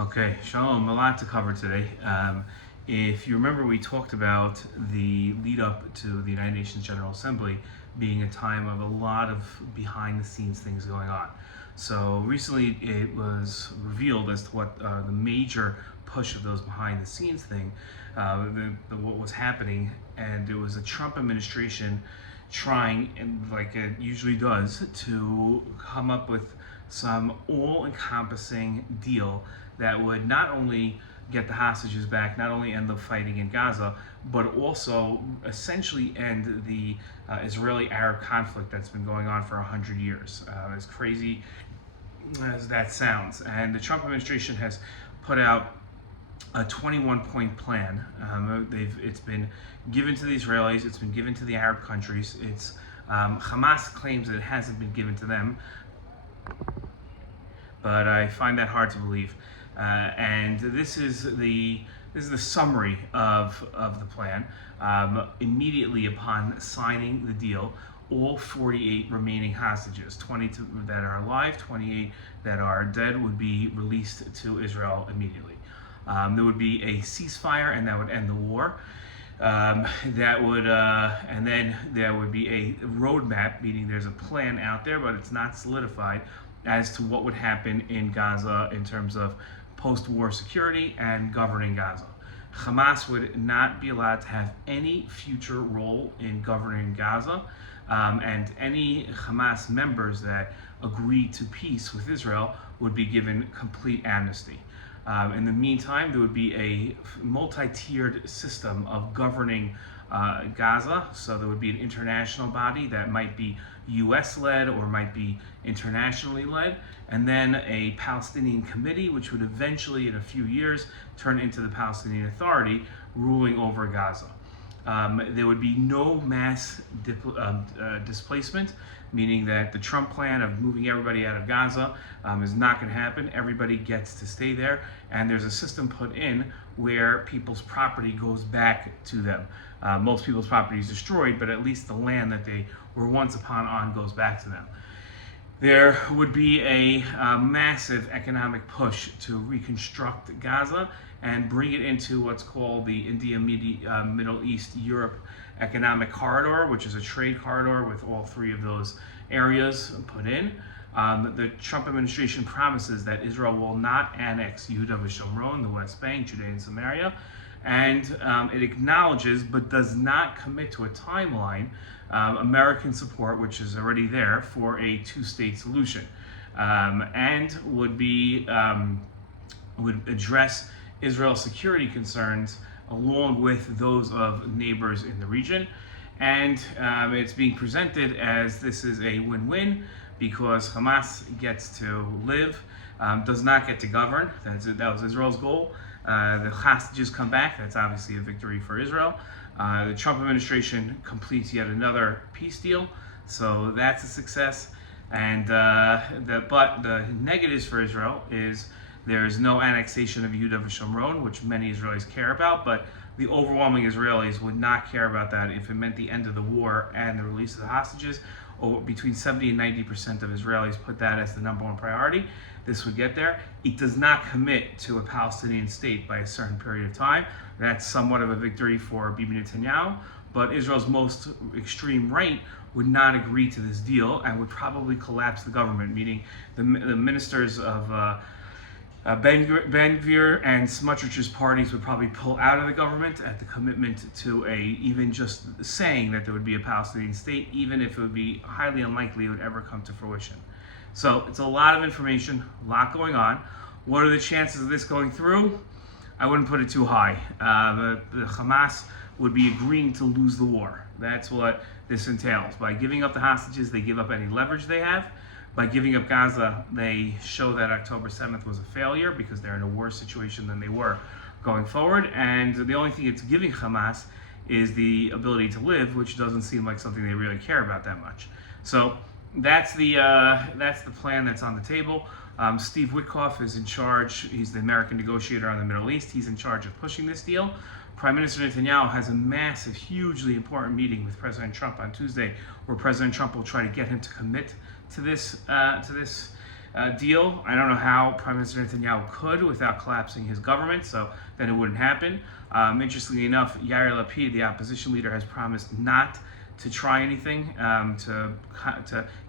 Okay, Shalom, a lot to cover today. If you remember, we talked about the lead up to the United Nations General Assembly being a time of a lot of behind the scenes things going on. So recently it was revealed as to what the major push of those behind the scenes thing, what was happening, and it was a Trump administration trying, and like it usually does, to come up with some all-encompassing deal that would not only get the hostages back, not only end the fighting in Gaza, but also essentially end the Israeli-Arab conflict that's been going on for 100 years. As crazy as that sounds. And the Trump administration has put out a 21-point plan. It's been given to the Israelis, it's been given to the Arab countries. Hamas claims that it hasn't been given to them, but I find that hard to believe. And this is the summary of the plan. Immediately upon signing the deal, all 48 remaining hostages, 22 that are alive, 28 that are dead, would be released to Israel immediately. There would be a ceasefire, and that would end the war. And then there would be a roadmap, meaning there's a plan out there, but it's not solidified, as to what would happen in Gaza in terms of post-war security and governing Gaza. Hamas would not be allowed to have any future role in governing Gaza, and any Hamas members that agreed to peace with Israel would be given complete amnesty. In the meantime, there would be a multi-tiered system of governing Gaza. So there would be an international body that might be US-led or might be internationally led, and then a Palestinian committee, which would eventually, in a few years, turn into the Palestinian Authority, ruling over Gaza. There would be no mass displacement, meaning that the Trump plan of moving everybody out of Gaza is not going to happen. Everybody gets to stay there, and there's a system put in where people's property goes back to them. Most people's property is destroyed, but at least the land that they were once upon on goes back to them. There would be a massive economic push to reconstruct Gaza and bring it into what's called the India, Middle East, Europe Economic Corridor, which is a trade corridor with all three of those areas put in. The Trump administration promises that Israel will not annex Yehuda v'Shomron, the West Bank, Judea and Samaria, and it acknowledges but does not commit to a timeline American support, which is already there, for a two-state solution, and would address Israel's security concerns along with those of neighbors in the region. And it's being presented as this is a win-win, because Hamas gets to live, does not get to govern. That was Israel's goal. The hostages come back. That's obviously a victory for Israel. The Trump administration completes yet another peace deal, so that's a success. And but the negatives for Israel is there is no annexation of Yehuda v'Shomron, which many Israelis care about, but the overwhelming Israelis would not care about that if it meant the end of the war and the release of the hostages. Or between 70 and 90% of Israelis put that as the number one priority. This would get there. It does not commit to a Palestinian state by a certain period of time. That's somewhat of a victory for Bibi Netanyahu, but Israel's most extreme right would not agree to this deal and would probably collapse the government, meaning the ministers of Ben Gvir and Smotrich's parties would probably pull out of the government at the commitment to even just saying that there would be a Palestinian state, even if it would be highly unlikely it would ever come to fruition. So it's a lot of information, a lot going on. What are the chances of this going through? I wouldn't put it too high. The Hamas would be agreeing to lose the war. That's what this entails. By giving up the hostages, they give up any leverage they have. By giving up Gaza, they show that October 7th was a failure because they're in a worse situation than they were going forward. And the only thing it's giving Hamas is the ability to live, which doesn't seem like something they really care about that much. So that's the plan that's on the table. Steve Witkoff is in charge. He's the American negotiator on the Middle East. He's in charge of pushing this deal. Prime Minister Netanyahu has a massive, hugely important meeting with President Trump on Tuesday, where President Trump will try to get him to commit to this deal. I don't know how Prime Minister Netanyahu could without collapsing his government, so then it wouldn't happen. Interestingly enough, Yair Lapid, the opposition leader, has promised not to try anything.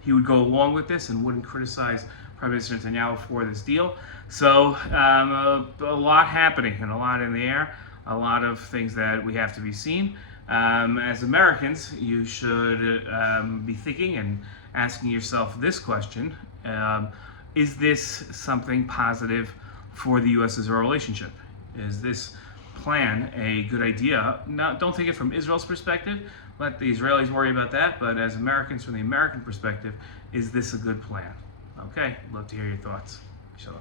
He would go along with this and wouldn't criticize Prime Minister Netanyahu for this deal. So a lot happening and a lot in the air, a lot of things that we have to be seen. As Americans, you should be thinking and asking yourself this question: is this something positive for the U.S.-Israel relationship? Is this plan a good idea? Now, don't take it from Israel's perspective. Let the Israelis worry about that. But as Americans, from the American perspective, is this a good plan? Okay, love to hear your thoughts. Shalom.